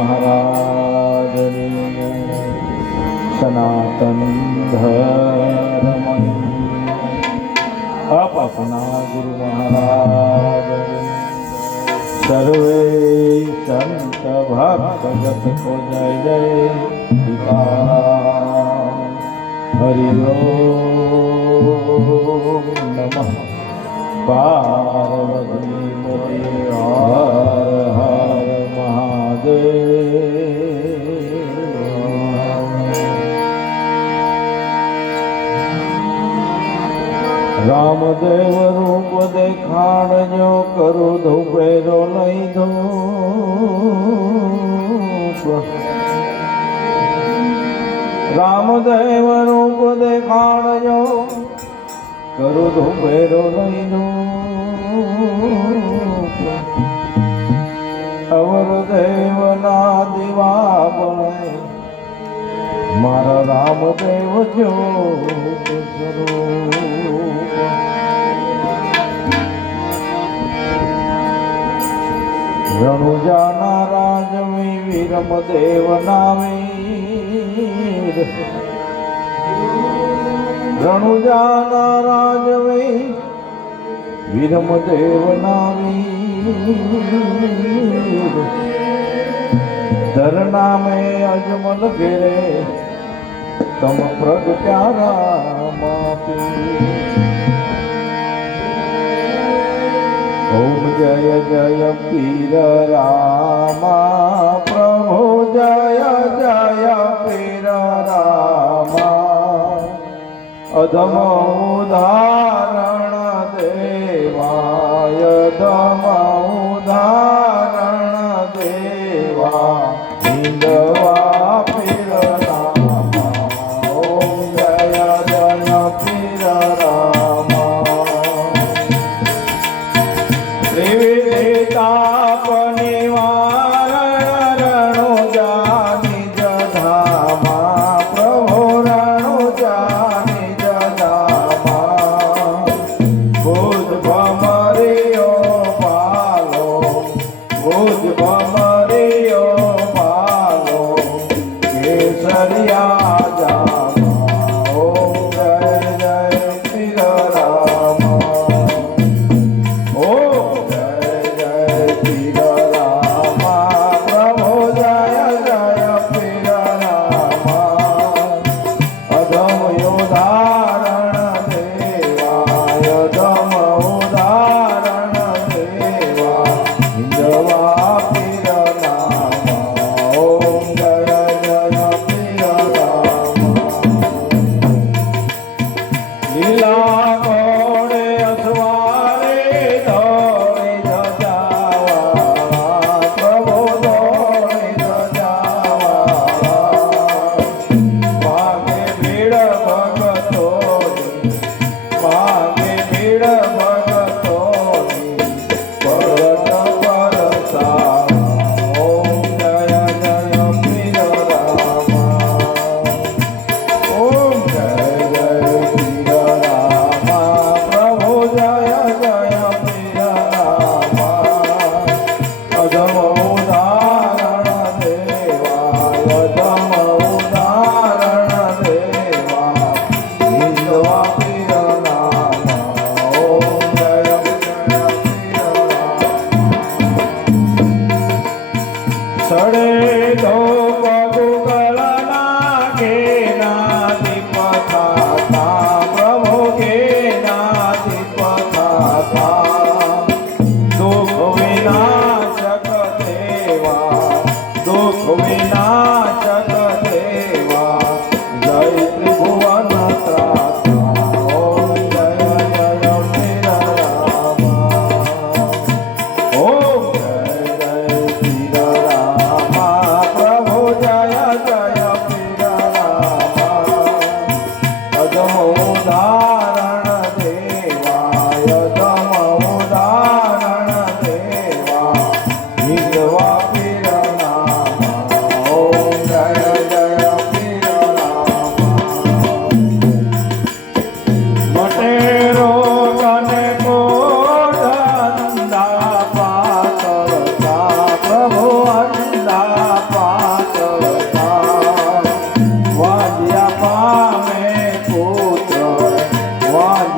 મહારાજને સનાતન ધર્મ આપ આપના ગુરુ મહારાજ સર્વે સંત ભક્ત કો જય જય હરિ નમઃ પાર્વતી ધૂપેરો લઈ ધૂપ રામદેવ રૂપ દેખાડજો. કરુ ધૂપેરો લઈ ધૂપ અવરદેવના દીવા બળે મારા રામદેવ જો કરો રણુજાના રાજમી વિરમ દેવ નામી રણુજાના રાજમી વિરમ દેવ નામી ધરનામે અજમલ ઘેરે તમ પ્રગટ્યા રામાપી જય પીર રામા પ્રભુ જય જય પીર રામા અધમ ઉદાહરણ દેવાય ધમ Oh.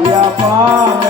yeah Pame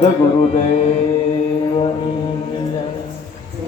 સદગુરુદેવની